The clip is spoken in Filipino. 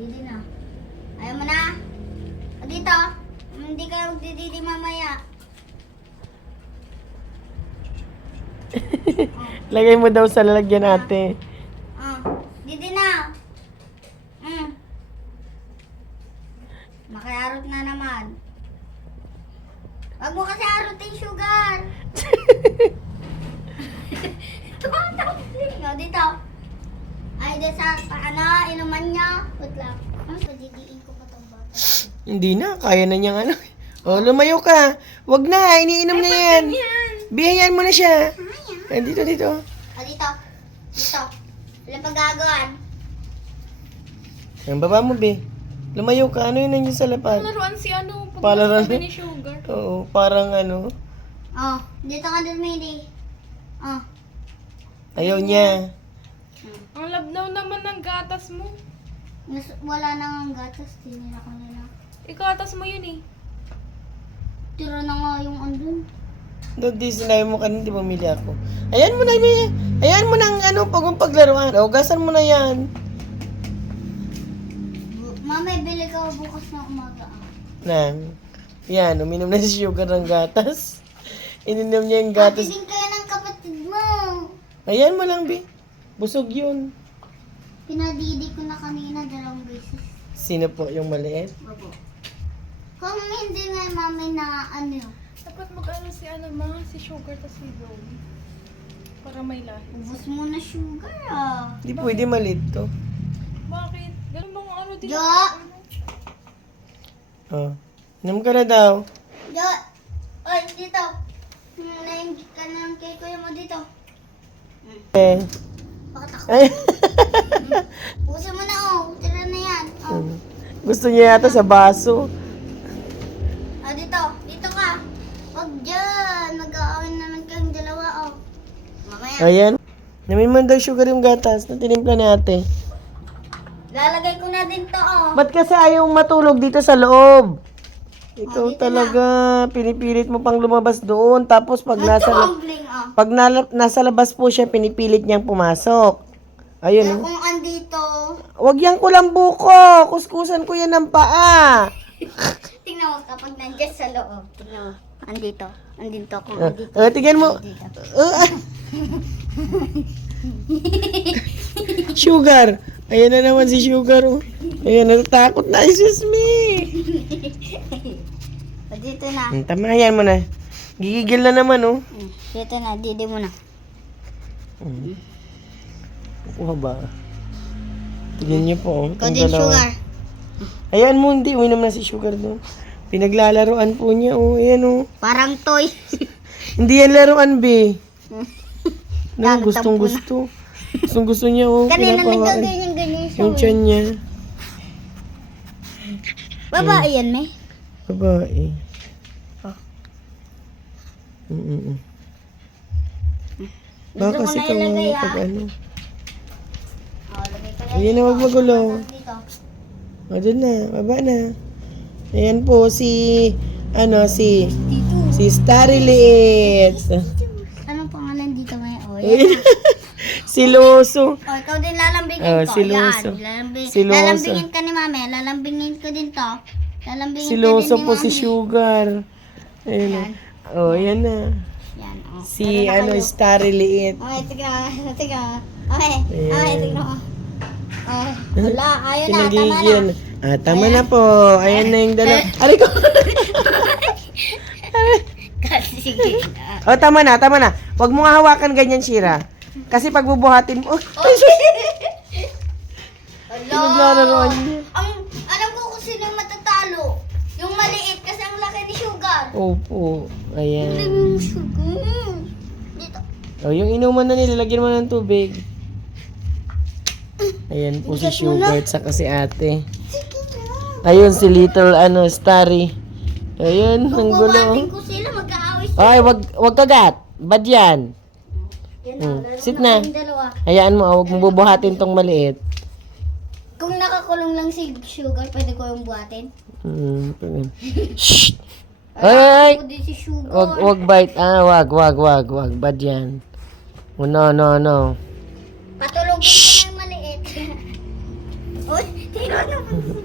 Didi na. Ayaw mo na? O dito. Hindi kayo magdididi mamaya. Lagay mo daw sa lalagyan ate. Didi na. Makiarot na naman. Wag mo kasi arotin, sugar. Tumatapling. O dito. Ay, dito sa inuman niya. Wait lang. Didiin ko pa itong bata. Hindi na, kaya na niyang ano. Oh, lumayo ka. Wag na, iniinom na yan. Bihayaan mo na siya. Ay, dito. O dito. Dito. Walang paggagawan. Ang baba mo, be. Lumayo ka. Ano yun nandiyan sa lapad? Laruan si ano, Palaran? pag ni Sugar. Oo, parang ano. Oh, dito ka dun, Midi. Oh. Ayaw niya. Ang labnaw naman ng gatas mo. Wala nang gatas. Tinira ko nila. Ikatas mo yun eh. Tira na nga yung andun. Doon di sinabi mo kanina, di bumili ako. Ayan mo na, be. Ayan mo na ang paglaruan. Ugasan mo na yan. Mama, bili ka bukas na umaga. Nang. Yan, uminom na si Sugar ng gatas. Ininom niya yung gatas. Ate din kaya ng kapatid mo. Ayan mo lang, be. Busog yun. Pinadidi ko na kanina 2 beses. Sino po yung maliit? Babo. Kung hindi nga mami na ano, Dapat mag-ano si Sugar tas si Zoe. Para may lahi. ubos mo na sugar ah. Di pwede maliit to. Bakit? Ganun bang ano din? Jo! Oh. Inom ka na daw. Jo! Oy, dito. Naingit ka ng kay kuya mo dito. Eh. Bakit ako? Ay. Ubusin mo na oh. Tira na yan. Oh. Gusto niya yata sa baso. Ah, dito. Dito ka. Huwag dyan. Mag-aawin naman kayong dalawa oh. Mamaya. Ayan. Namin man daw Sugar yung gatas na tinimpla ni ate. Lalagay ko na din to oh. Ba't kasi ayaw matulog dito sa loob? Ikaw dito talaga, pinipilit mo pang lumabas doon. Tapos pag Ito nasa, humbling oh. pag nasa labas po siya, pinipilit niyang pumasok. Kaya Ayun. kung andito, Wag yang kulambo ko. Kuskusan ko yan ng paa. tingnan mo kapag nandiyan sa loob. Tingnan mo. Andito. Andito kung Ah, andito. tingnan mo. Andito. Sugar. Ayan na naman si Sugar. Oh. Ayan, natatakot na. Excuse me. O, dito na. Tamayan mo na. Gigigil na naman, oh. Dito na. Didi mo na. Kuha ba? Tignan niyo po, oh. Ikaw Ang din dalawa. sugar. Ayan mo, hindi. Uminom na si Sugar doon. Pinaglalaroan po niya, oh. Ayan, oh. Parang toy. Hindi yan laruan, be. No, Gago, gustong tampo na. gusto. Gustong gusto niya, oh. Kanina Pinapawakan. nagkaganyan-ganyan siya. Yung tiyan niya. Babae yan, may. Babae. Oh. Mm-mm. Dito Baka ko kasi na ikaw ilagay, nga pag ah. ano. O, lagay ko na Ayan na, dito. wag magulo. Dito. O, dyan na. Baba na. Ayan po si, si Starry Liit. Anong pangalan dito, may? O, Ayan. yan. Si Loso. O, ikaw din lalambingin Oh, ko. si Luso. Yan. Si Luso. Lalambingin ka ni mami. Lalambingin ko din to. Lalambingin Si ka Loso din ni po si mami. Sugar. Ayan. Yan. Oh, yan na. Yan, o. Si Meron na kayo. Starry Liit. Okay, tignan. Tignan. Okay. Ayan. Okay, tignan mo. Okay. Wala, ayun na. Tama na. Kinagigil. Ah, tama na po. Ayan na yung dalawa. Aray ko. Kasi sige na. Oh, tama na, tama na. Huwag mo nga hawakan ganyan, Shira. Kasi pag bubuhatin mo, pinaglalaroan niya. Alam ko kung sino yung matatalo. Yung maliit kasi ang laki ni Sugar. Opo. Ayan. Yung Sugar. Dito. Oh, yung inuman na nila, lagyan mo ng tubig. Ayan po si Sugar at saka si ate. Sige na. Ayun si Little Starry. Ayun, ang gulo. Bubuhatin ko sila, mag-aaway sila. Ay, wag kagat. Bad yan. Yan na, lalo Sit na na. kayong dalawa. Hayaan mo, huwag mo bubuhatin tong maliit. Kung nakakulong lang si Sugar, pwede ko yung buhatin. Shh! Ay! Ako din si Sugar. Wag bite. Ah, wag. Bad yan. Oh, no. Patulogin ko na yung maliit. Uy, tingnan naman.